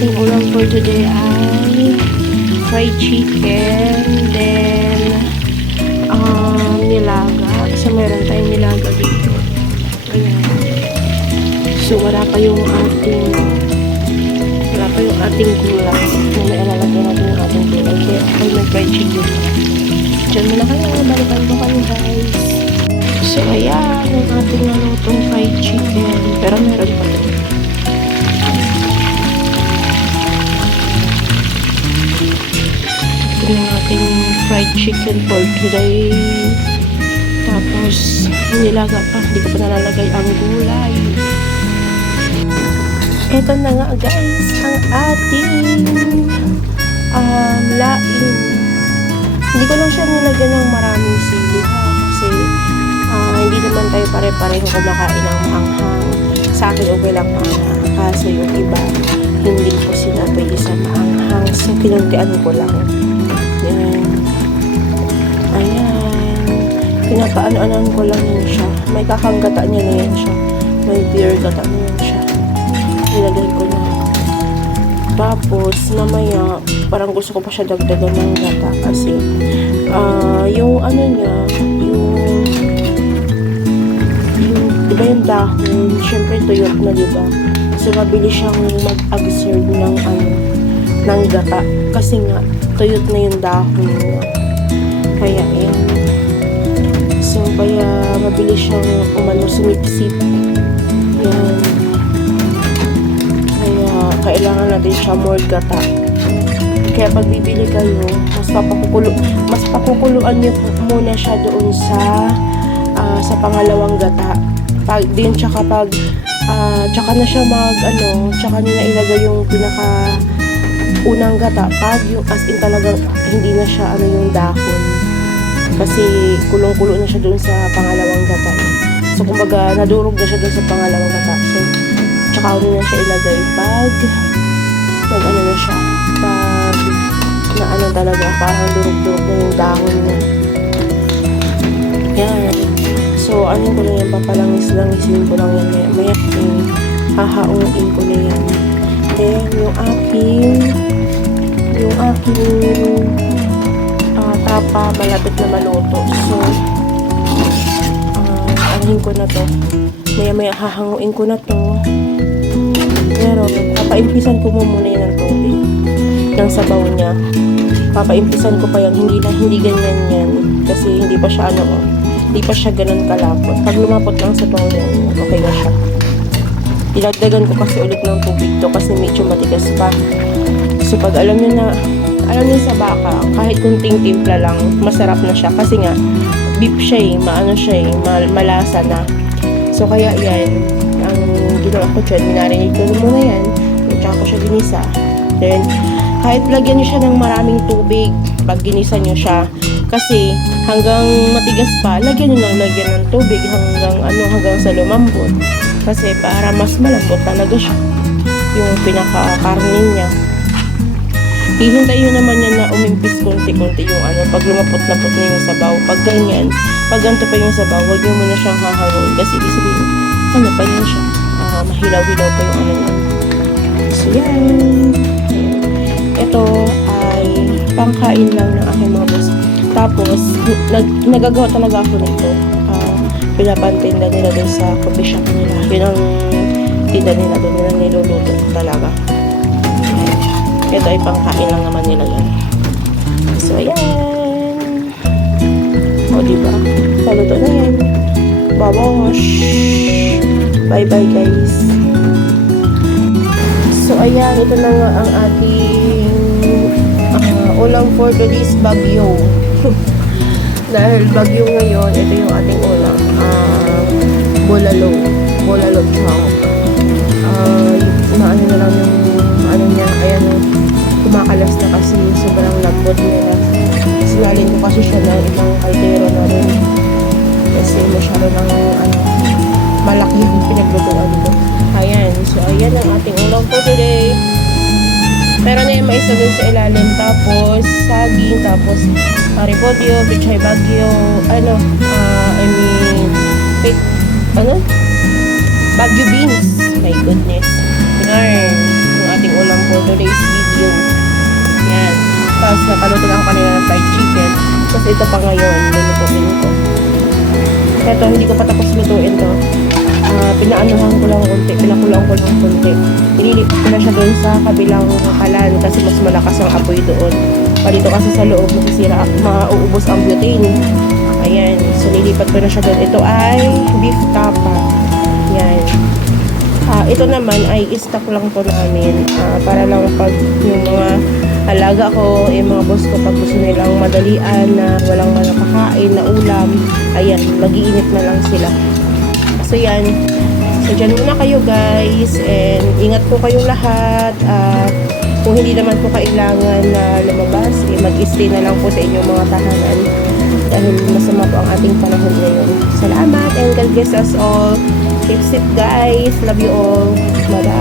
ating ulam for today ay fried chicken, then nilaga. So meron tayong nilaga dito. Ayan. So wala pa yung ating gulay. So may alalagyan natin yung ating gulay. Kaya ako may fried chicken. Diyan muna kayo. Balikan ko kayo guys. So ayan yung ating nalutong fried chicken. Pero meron pa doon. Yung ating fried chicken for today. Tapos nilaga pa, hindi ko pa nalalagay ang gulay. Ito na nga guys ang ating laing. Hindi ko lang siya nilagyan ng maraming sili kasi hindi naman tayo pare-pareho kumakain ng maanghang. Sa akin okay lang maanghang, kaso yung iba hindi ko sila pwede sa maanghang, so kinuntian ko lang. Ayan. Pinapaano-anan ko lang yun siya. May kakanggata niya na yan siya. May beer gata na yan siya. Nilagay ko na. Tapos, namaya, parang gusto ko pa siya dagdagan ng gata. Kasi, yung ano niya, diba yung dahon, syempre tuyot na diba? So, mabilis siyang mag-absorb ng gata. Kasi nga, tuyot na yung dahon niya. Kaya yan. So, kaya mabilis siyang sumipsip. Yan. Kaya, kailangan natin siya more gata. Kaya pag bibili kayo, mas papakukuluan niyo muna siya doon sa pangalawang gata. Tsaka na siya tsaka nila ilagay yung unang gata, pag yung as in talagang hindi na siya yung dahon. Kasi kulong-kulo na siya doon sa pangalawang gata. So, kumbaga, nadurog na siya doon sa pangalawang gata. So, tsaka na siya ilagay pag na siya. Pag talaga, parang durog-durog na yung dahon niya. Yan. So, ko na yan, papalangis-langisin ko lang yan. Maya, hahaungin ko na yan. Then, yung aking tapa, malapit na maluto. So, ko na to. Maya hahanguin ko na to. Pero, papaimpisan ko muna yan ng tubig. Ng sabaw niya. Papaimpisan ko pa yan. Hindi ganyan yan. Kasi hindi pa siya ganun kalapot. Pag lumapot lang sa sabaw niya, okay na siya. Ilagdagan ko kasi ulit ng tubig to kasi medyo matigas pa. So, pag alam niyo sa baka, kahit kunting timpla lang, masarap na siya. Kasi nga, beef siya malasa na. So, kaya yan, ang ginawa ko dyan, minarinig ko muna yan, tsaka ko siya ginisa. Then, kahit lagyan niyo siya ng maraming tubig, pag ginisa niyo siya, kasi hanggang matigas pa, lagyan ng tubig hanggang sa lumambot. Kasi para mas malambot talaga siya, yung pinaka-karne niya. Hihintayin nyo naman yan na umimpis konti-konti yung pag lumapot-lapot na yung sabaw. Pag ganyan, pag ganito pa yung sabaw, huwag nyo muna siyang hahawin. Kasi ibig sabihin, pa yan siya. Mahilaw-hilaw pa yung yan. So yan. Ito ay pangkain lang ng aking mga boss. Tapos, nagagawa talaga ako nito. Pinapantinda nila doon sa coffee shop nila. Yun ang tinda nila doon. Yun ang niluluto talaga. Ito ay pangkain lang naman nila yan. So, ayan. O, diba? Paluto na yan. Babawash. Bye-bye, guys. So, ayan. Ito na nga ang ating ulam for today's bagyo. Dahil bagyo ngayon, ito yung ating ulam. Bulalo chunk. Na lang yung niya, ayan, kumakalas na kasi sobrang lambot nila. Sinalin ko kasi siya ng ibang kaldero na rin. Kasi masyado ng malaki yung pinaglutuan ko. Ayan, so ayan ang ating ulam for today. Pero na yung maisa dun sa ilalim, tapos saging, tapos repolyo, pichay bagyo, bagyo beans. My goodness. Yarn. Yung ating ulam for today's video. Yan. Tapos nakaluto na ako kanina ng fried chicken. Tapos ito pa ngayon, lulutuin ko. Ito, hindi ko pa tapos lutuin to. Pinaanuhan ko lang konti, pinakulang ko lang konti. Inilip ko na siya doon sa kabilang kalan kasi mas malakas ang apoy doon. Dito kasi sa loob, masisira, mauubos ang butane. Ayan, so nilipat ko na siya doon. Ito ay beef tapa. Yan. Ito naman ay stock lang po namin para lang pag yung mga alaga ko, yung mga boss ko pag gusto nilang madalian na walang makakain na ulam, ayan, mag-iinit na lang sila. So yan, so dyan muna kayo guys, and ingat po kayong lahat. Kung hindi naman po kailangan na lumabas, mag-stay na lang po sa inyong mga tahanan dahil masama po ang ating panahon ngayon. Salamat and God bless us all. Keep safe guys. Love you all. Bye-bye.